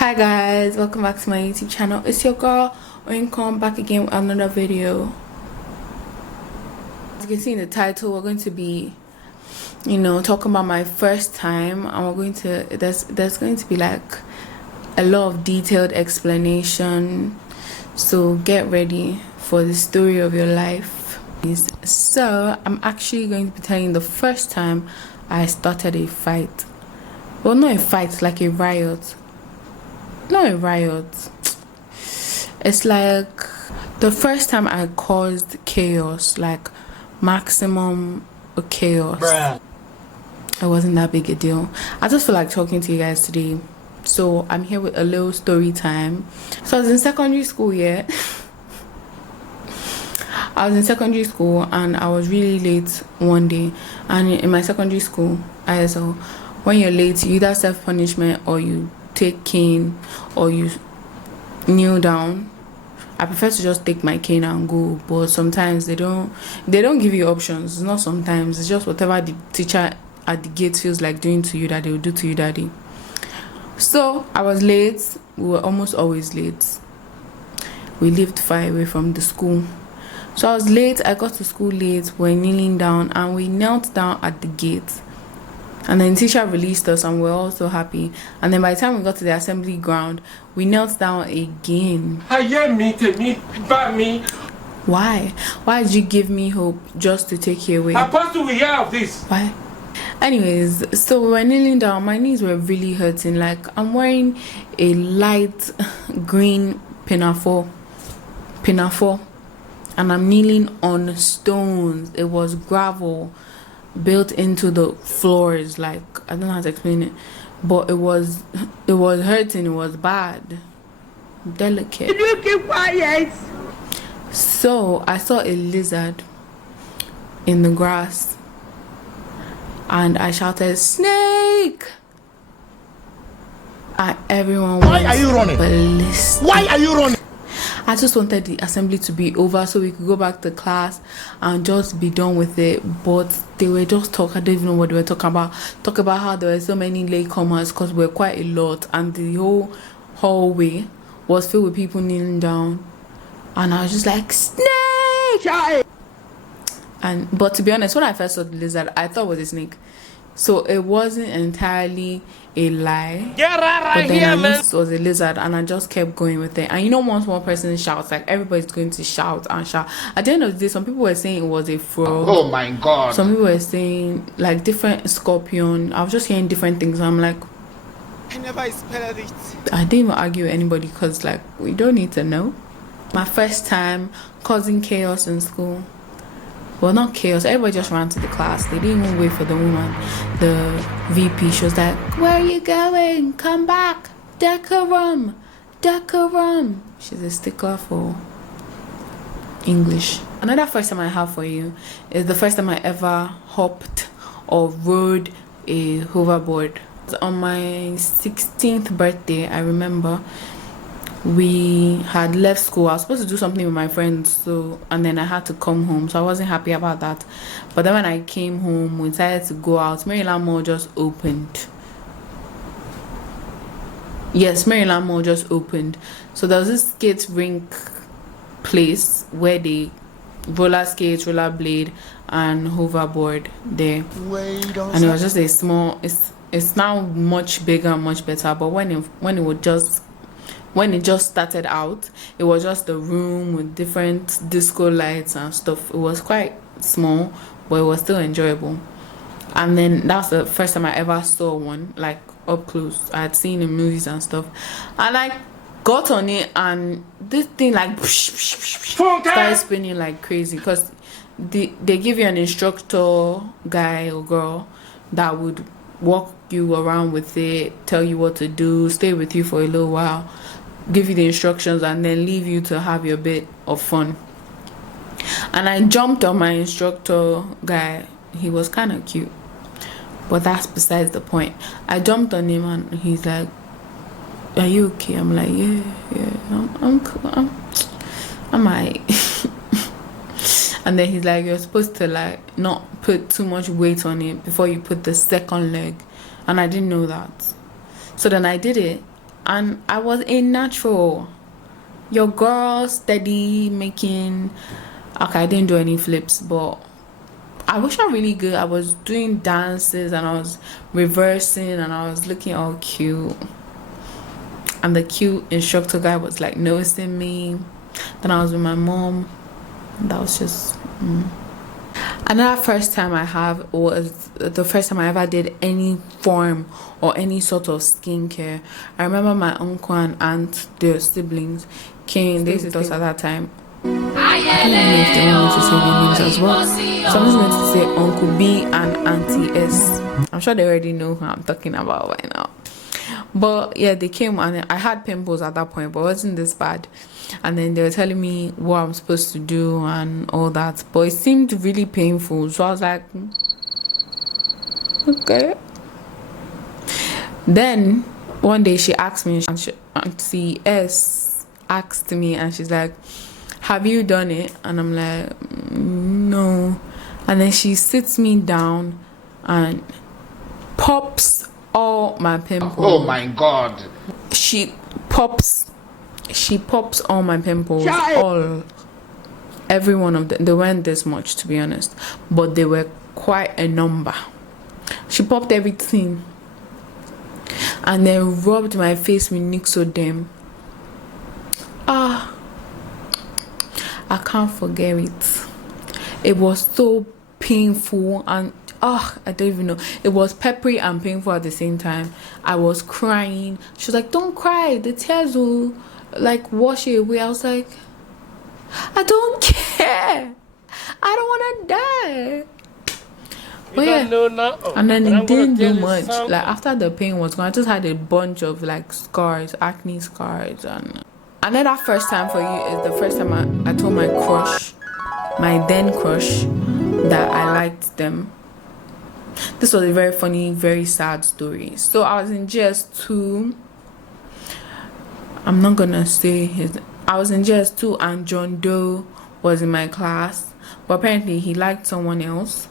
Hi guys, welcome back to my YouTube channel. It's your girl jynxxx back again with another video. As you can see in the title, we're going to be talking about my first time, and we're going to there's going to be like a lot of detailed explanation, so get ready for the story of your life. So I'm actually going to be telling you the first time I started a fight. Well, not a fight, like a riot. Not a riot. It's like the first time I caused chaos, like maximum chaos. Bruh. It wasn't that big a deal. I just feel like talking to you guys today, so I'm here with a little story time. So I was in secondary school, yeah. I was in secondary school and I was really late one day, and in my secondary school ISL, when you're late, you either self punishment or you take cane or you kneel down. I prefer to just take my cane and go, but sometimes they don't give you options. It's not sometimes, it's just whatever the teacher at the gate feels like doing to you that they will do to you that day. So I was late. We were almost always late. We lived far away from the school, so I was late. I got to school late. We're kneeling down and we knelt down at the gate, and then the teacher released us and we're all so happy. And then by the time we got to the assembly ground, we knelt down again. Why did you give me hope just to take you away? Why? Anyways, so we were kneeling down. My knees were really hurting. Like, I'm wearing a light green pinafore, and I'm kneeling on stones. It was gravel built into the floors. Like, I don't know how to explain it, but it was hurting. It was bad, delicate. You keep quiet. So I saw a lizard in the grass and I shouted, "Snake!" And everyone went, "Why are you running? Ballistic. Why are you running?" I just wanted the assembly to be over so we could go back to class and just be done with it. But they were just talking. I don't even know what they were talking about. Talk about how there were so many latecomers because we were quite a lot, and the whole hallway was filled with people kneeling down. And I was just like, "Snake!" But to be honest, when I first saw the lizard, I thought it was a snake. So it wasn't entirely a lie. But then I knew it was a lizard, and I just kept going with it. And once one person shouts, like, everybody's going to shout and shout. At the end of the day, some people were saying it was a frog. Oh my god. Some people were saying like different scorpion. I was just hearing different things. I'm like, I didn't even argue with anybody because, like, we don't need to know. My first time causing chaos in school. Well, not chaos. Everybody just ran to the class. They didn't even wait for the woman, the VP. She was like, "Where are you going? Come back. Decorum. Decorum." She's a stickler for English. Another first time I have for you is the first time I ever hopped or rode a hoverboard. On my 16th birthday, I remember, we had left school. I was supposed to do something with my friends, and then I had to come home, so I wasn't happy about that. But then when I came home, we decided to go out. Maryland Mall just opened. Yes, Maryland Mall just opened. So there was this skate rink place where they roller skate, roller blade, and hoverboard there. And it was just a small. It's now much bigger, much better. But when it just started out, it was just a room with different disco lights and stuff. It was quite small, but it was still enjoyable. And then that's the first time I ever saw one, like, up close. I had seen in movies and stuff, and I got on it, and this thing like started spinning like crazy, because they give you an instructor guy or girl that would walk you around with it, tell you what to do, stay with you for a little while, give you the instructions, and then leave you to have your bit of fun. And I jumped on my instructor guy. He was kind of cute, but that's besides the point. I jumped on him and he's like, "Are you okay?" I'm like, yeah, I'm cool. I'm alright. And then he's like, "You're supposed to like not put too much weight on it before you put the second leg." And I didn't know that. So then I did it, and I was a natural. Your girl steady making, okay, I didn't do any flips, but I wish I really good. I was doing dances and I was reversing and I was looking all cute, and the cute instructor guy was like noticing me. Then I was with my mom. That was just Another first time I have was the first time I ever did any form or any sort of skincare. I remember my uncle and aunt, their siblings, came. They visited us at that time. I don't know if they want me to say their names as well, so I'm just going to say Uncle B and Auntie S. I'm sure they already know who I'm talking about right now. But yeah, they came and I had pimples at that point, but it wasn't this bad. And then they were telling me what I'm supposed to do and all that, but it seemed really painful, so I was like, okay. Then one day she asked me, Auntie S asked me, and she's like, have you done it? And I'm like, no. And then she sits me down and pops all my pimples. Oh my god. She pops all my pimples. Every one of them. They weren't this much, to be honest, but they were quite a number. She popped everything and then rubbed my face with Nixodem. I can't forget it. It was so painful, and I don't even know. It was peppery and painful at the same time. I was crying. She was like, don't cry, the tears will like wash it away. I was like, I don't care, I don't want to die. But yeah, and then it didn't do much. Like after the pain was gone, I just had a bunch of like scars, acne scars. And then that first time for you is the first time I told my crush, my then crush, that I liked them. This was a very funny, very sad story. So I was in JS2. I'm not gonna say his. I was in JS2 and John Doe was in my class, but apparently he liked someone else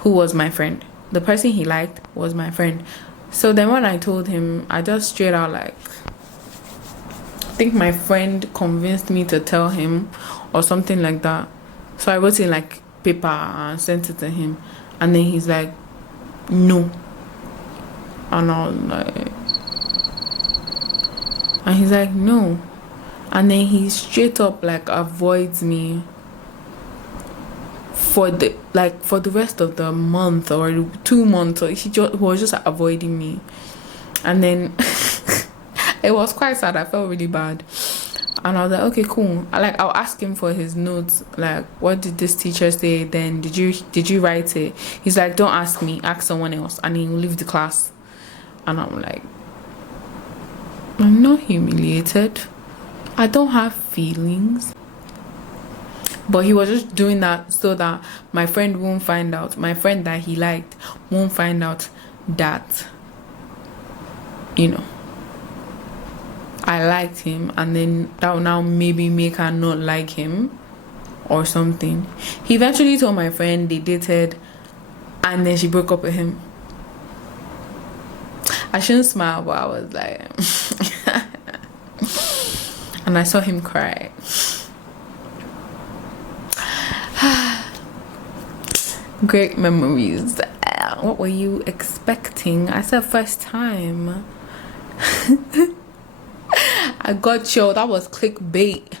who was my friend. The person he liked was my friend. So then when I told him, I just straight out like, I think my friend convinced me to tell him or something like that. So I wrote in like paper and sent it to him, and then he's like, no. And I was like, and he's like, no. And then he straight up like avoids me for the rest of the month or 2 months. Or he was just avoiding me. And then it was quite sad. I felt really bad. And I was like, okay, cool. I'll ask him for his notes. Like, what did this teacher say? Then did you write it? He's like, don't ask me, ask someone else. And he will leave the class. And I'm like, I'm not humiliated. I don't have feelings. But he was just doing that so that my friend won't find out. My friend that he liked won't find out that, you know, I liked him, and then that will now maybe make her not like him or something. He eventually told my friend they dated, and then she broke up with him. I shouldn't smile, but I was like and I saw him cry. Great memories. What were you expecting? I said first time. I got you. That was clickbait.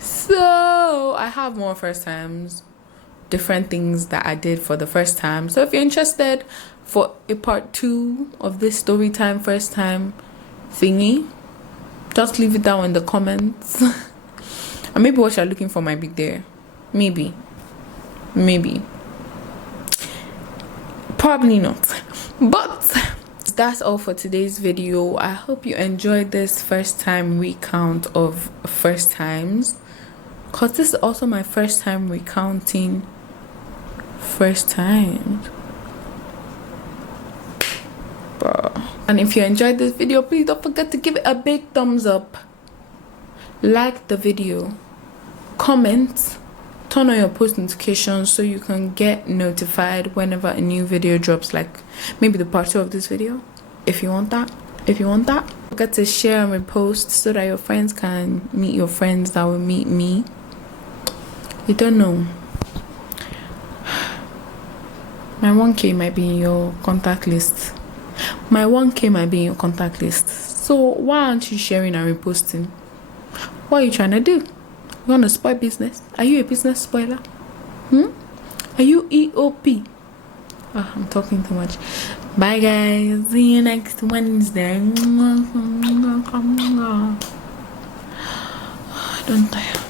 So I have more first times, different things that I did for the first time. So if you're interested for a part 2 of this story time first time thingy, just leave it down in the comments. And maybe what you're looking for might be there. Maybe probably not, but that's all for today's video. I hope you enjoyed this first time recount of first times, because this is also my first time recounting first times. And if you enjoyed this video, please don't forget to give it a big thumbs up, like the video, comment, turn on your post notifications so you can get notified whenever a new video drops, like maybe the part 2 of this video, if you want that. Forget to share and repost so that your friends can meet your friends that will meet me. You don't know. My 1K might be in your contact list. My 1K might be in your contact list. So why aren't you sharing and reposting? What are you trying to do? You want to spoil business? Are you a business spoiler? Are you EOP? Oh, I'm talking too much. Bye guys. See you next Wednesday. I don't tire.